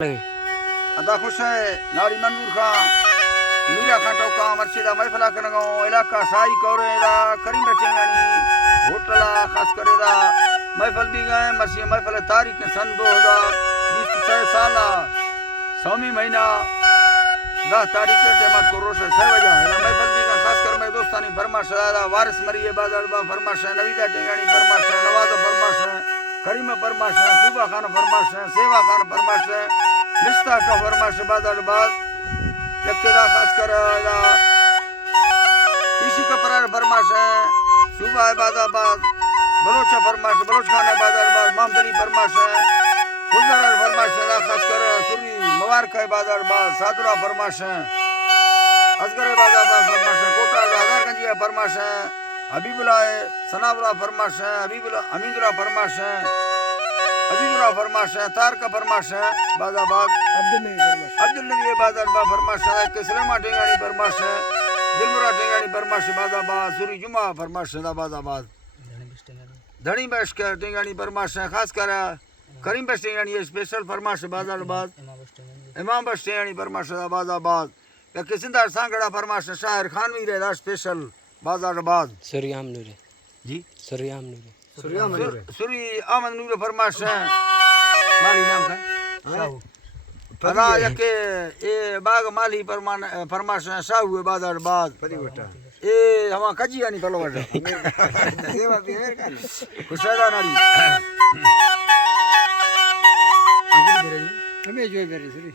लगे अदा खुश है नारी मनूर खां मीरा खां टोका मर्शिदा महफला कनगो इलाका साई कौरेदा करीम बचेंगानी होटला खास करेदा महफल भी गए मर्शी महफल तारीख सन 2020 साला सौमी महीना 10 तारीख के टेमा कोरोश 6 बजे महफल भी गए खास कर मैं दोस्तानी फरमाश दादा वारिस मरिए बादल बा फरमाश नवीदा टेंगानी फरमाश नवाज फरमाश करीम फरमाश सूबा खान फरमाश सेवा खान फरमाश मिस्ता का फरमाश बादल बाद यकेदा खास कर इसी का परार फरमाश सूबा इबादाबाद बलोच फरमाश बलोच खान इबादाबाद मामदनी फरमाश फुलदार फरमाश खास कर सुरी मुबारक इबादाबाद सादुरा फरमाश असगर इबादाबाद फरमाश कोटा हजारगंज फरमाश हबीबुल्लाह सनाउल्लाह फरमाश हबीबुल्लाह अमीदुल्लाह फरमाश अजीजुल्लाह फरमाश तारका फरमाश बादाबाद अब्दुल नबी बादाबाद फरमाश किस्लमा टेंगानी फरमाश दिलमुरा टेंगानी फरमाश बादाबाद सूरी जुमा फरमाश बादाबाद धनी बश के टेंगानी फरमाश खास कर करीम बश टेंगानी स्पेशल फरमाश बादाबाद इमाम बश टेंगानी फरमाश बादाबाद या किसिंदार सांगड़ा फरमाश शायर खानवी रेदा स्पेशल बादाबाद सूर्याम नूरे जी सूर्याम नूरे सूरी अहमद नूर फरमाश माली नाम का अदा यके ए बाग माली फरमान फरमाश शाहू बादाबाद ए हमा कजी आनी पलो वटा सेवा बिहेर का खुशादा नारी हमें जो बेरी सूरी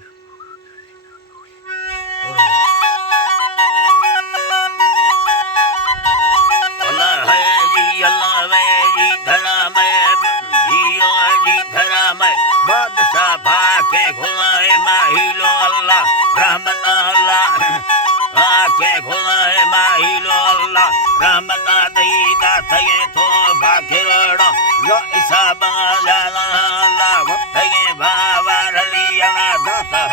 बादशाह भाके खुलाए माहिलो अल्लाह रहमत अल्लाह आके खुलाए माहिलो अल्लाह रहमत दईदा थगे तो भाखिरोड़ा जो हिसाब जाला अल्लाह वक्तगे भावर लियाना दाता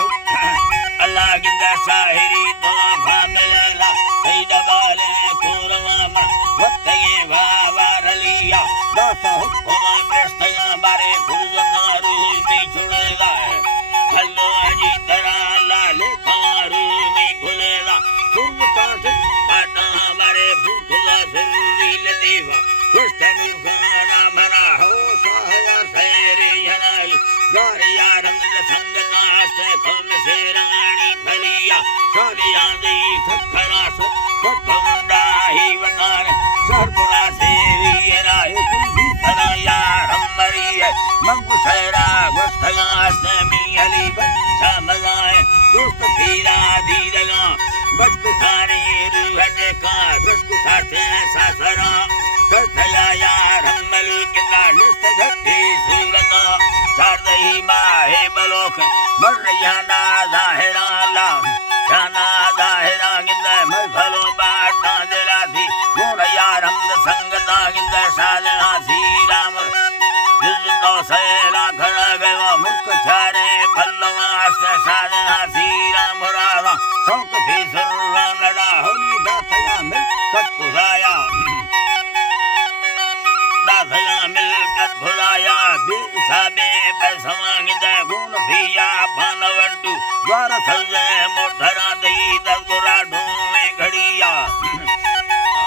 अल्लाह गिंदा शाहिरी तो भामिला सईदा वाले कुरवामा वक्तगे भावर लिया दाता हुक्म प्रस्तया बारे कुरवतारू में छुड़ेला हल्लो अजी दरा लाले खारू में खुलेला कुरवता से पाटा बारे फुटला सुरी लदीवा कुस्तनु खाना मना हो साया सैरे यनाई यार यारम संगता से खुम से रानी भलिया सारिया दी खखरा से खखमुंडा ही वतार सरपुरा से वीराय कुंभी तना यारम मरिए मंगु सैरा वस्तगास्ते मी अली बच्चा मजाए दोस्त पीरा दीदगा बचकु खाने रुहटे का दुष्कु साथे सासरा कथया यारम मली कितना निस्त घटी सूरता चार दही माहे बलोक मर याना जाहिरा ला याना जाहिरा गिंदा मर भलो बाटा दिलासी गुण यारम संगता गिंदा साजना सी राम जिसको सैला खड़ा गया मुख छारे भल्लवास साजना सी राम रावा शौक भी सुरवा लड़ा होली दाथया मिलकत खुदाया दाथया मिलकत खुदाया बेसाबे पैसवा गिंदा गुण फिया भानवंटू द्वार सजे मोटरा दई दगुरा ढूंढे घड़िया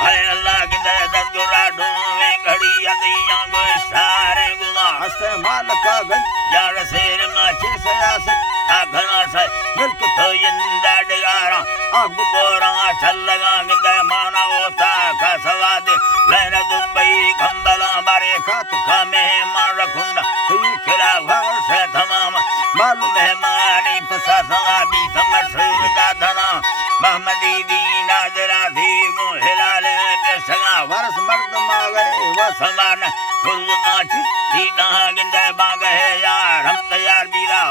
है अल्लाह गिंदा दगुरा ढूंढे घड़िया दिया गो सारे गुना हस्ते मालका गंज यार शेर माचे सयासत घना से मिल्क तो यंदा डिगारा आग कोरा चल लगा गिंदा माना होता का सवाद लेना दुबई खंबला मारे खात का मेहमान रखुंडा तुई खिला घर से तमाम मालूम मेहमानी पसा सवाबी समशूर का धना महमदी दीना जरा दी गो हिलाले के सगा वारस मर्द मागे वो समान खुलना चिट्ठी ना गिंदे बाग है यार हम तैयार बीरा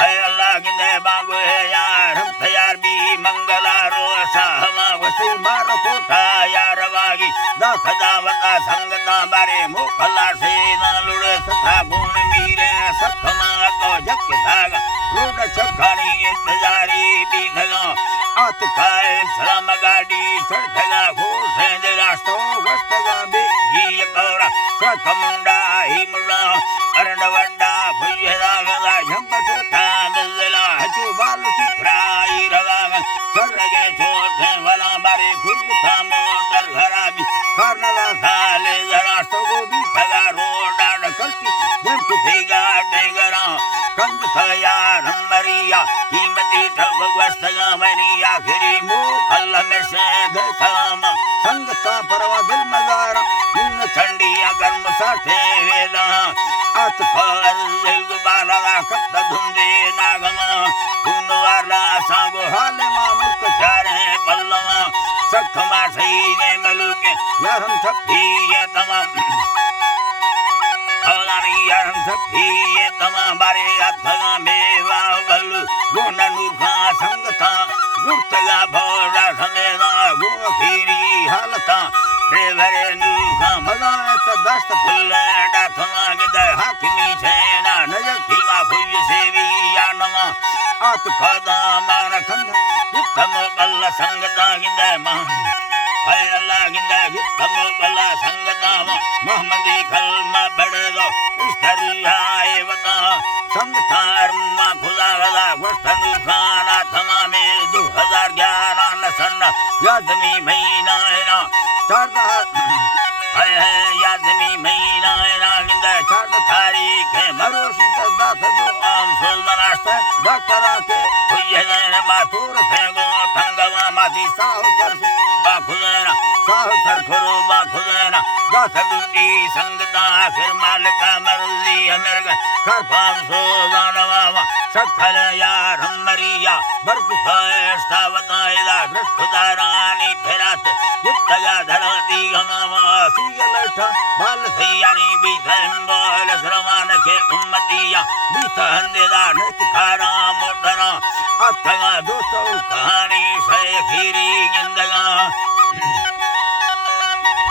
है अल्लाह गिंदे बाग है यार हम तैयार भी मंगला रोसा हमा वसी मार कोठा यार वागी दा सदावता संगता बारे मुखला से ना लुड़े सथा गुण मीरे सखमा तो जग धागा रोड छखानी इंतजारी भी धगा आत खाए सलाम गाड़ी चढ़गा घोष है रास्तो वस्तगा बे ये कौरा सखमुंडा ही मुड़ा अरंडवंडा भुजरा गदा झंपट वस्तगा मनी आखिरी मुखल में से देखम संगता परवा दिल मजारा इन ठंडिया गर्म साथे वेला अत खर दिल गुबारा कत धुंदे नागमा धुन वाला सांगो हाल मुल्क चारे पल्लवा सखमा सही ने मलुके यारम थपी ये तमाम औलानी यारम थपी ये तमाम बारे अथगा मेवा बल्लु गुण नूखा संगता गुप्तगा भोड़ा समेदा गो खीरी हालता बेवरे नूखा मजा त दस्त फुल डाखमा गिद हाकिमी छेना नजर थीमा खुय सेवी या नमा आत खदा मान खंद युद्धमो कल्ला संगता गिंद मान हाय अल्लाह गिंद युद्धमो कल्ला संगता मोहम्मदी कलमा बड़ेगो इस्तरिया एवता संगतार मा खुदा गला वस्तनु खाना थमामे 2011 नसन यादमी महीना ना चारदा हाय यादमी महीना ना गिंद चारदा तारीख है मरोशी त दास दो आम सुल्तानास्ते डॉक्टरा के हुयन माथुर फेगो तंगवा माथी साहो तरफ बाखुदेना साहो सर सरखुरो बाखुदेना दास सदुटी संगता आखिर मालिका मरली अमेरिक खरफाम सो जानवा सखल यार मरिया बरक सायस्ता वताइला खुदारानी फिरात जितगा धरती गमावा सीगलठा बाल सैयानी भी संबोल श्रमान के उम्मतिया भी सहंदेदा नखारा मोटरा अथगा दोस्तों कहानी सैखीरी जिंदगा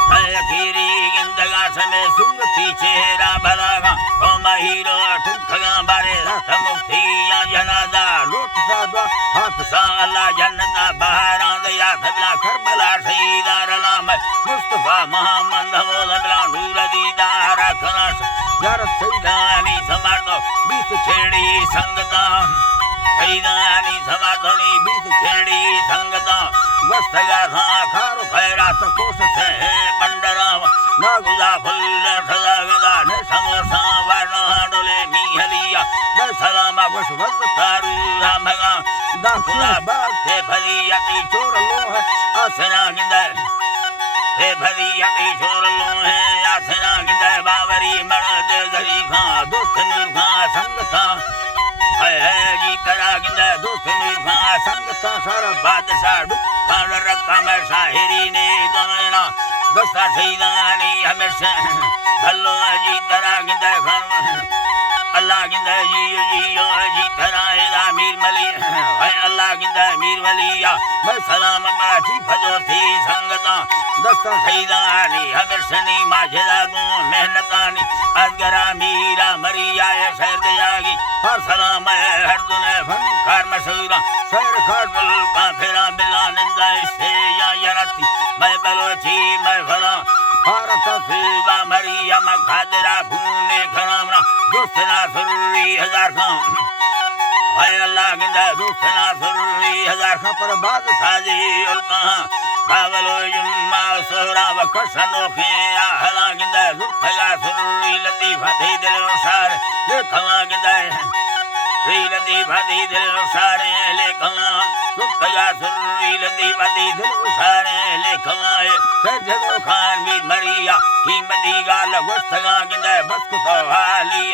सैखीरी जिंदगा समय सूरती चेहरा भलागा ओ महीरो ठुकगा बारे समुक्ति या जनादा लोट सादवा हाथ साला जन्नता बहारा दया सबला करबला शहीदार लाम मुस्तफा मोहम्मद बोलबला नूर दीदार खलास यार सही दानी समातो बीस छेड़ी संगता सैदानी समातोनी बीस छेड़ी संगता वस्तगा था खारो खैरात कोश से पंडराव नागुदा फुल्ल सदा गदा ने समोसा वरना डोले मिहलिया दर सलामा वश वज तारू रामगा दाखला बाग से फरियती चोर लोह आसना गिंदे से फरियती छोर लो है आसना गिंदे बावरी मर्द गरी खां दोस्त नूर खां संगता है जी करा गिंदे दोस्त नूर खां संगता सारा बादशाह दुखा रखा में शाहिरी ने दोना दस्ता सैदानी हमेशा भलो जी करा गिंदे खान अल्लाह गिंदे जी कराएगा मीर मली है अल्लाह गिंदे मीर वलिया मैं सलाम बाठी फजो थी संगता दस्ता सैदानी हमेशनी माजदा गो मेहनतानी अजगरा मीरा मरिया ये शहर दयागी हर सलाम है हर दुने फनकार मशहूरा शहर खाट मुल्का फेरा बिला निंदा से या यरती मैं बलोची मैं फला भारत सुबा मरिया मखादरा फूने खरामना दोस्तना सुर्री हजार खां हाय अल्लाह गिंदा दोस्तना सुर्री हजार खां पर बाद साजी उल्का बावलो जुम्मा सोहरा वकसनो खे हला गिंदा रुखला सुर्री लतीफा थी दिल सार देखवा गिंदा री लतीफा थी दिल सारे लेखवा रुखला सुर्री लतीफा थी दिल सारे लेखवा सजदो खान भी मरिया कीमती गाल वस्तगा गिंदा बस को हाली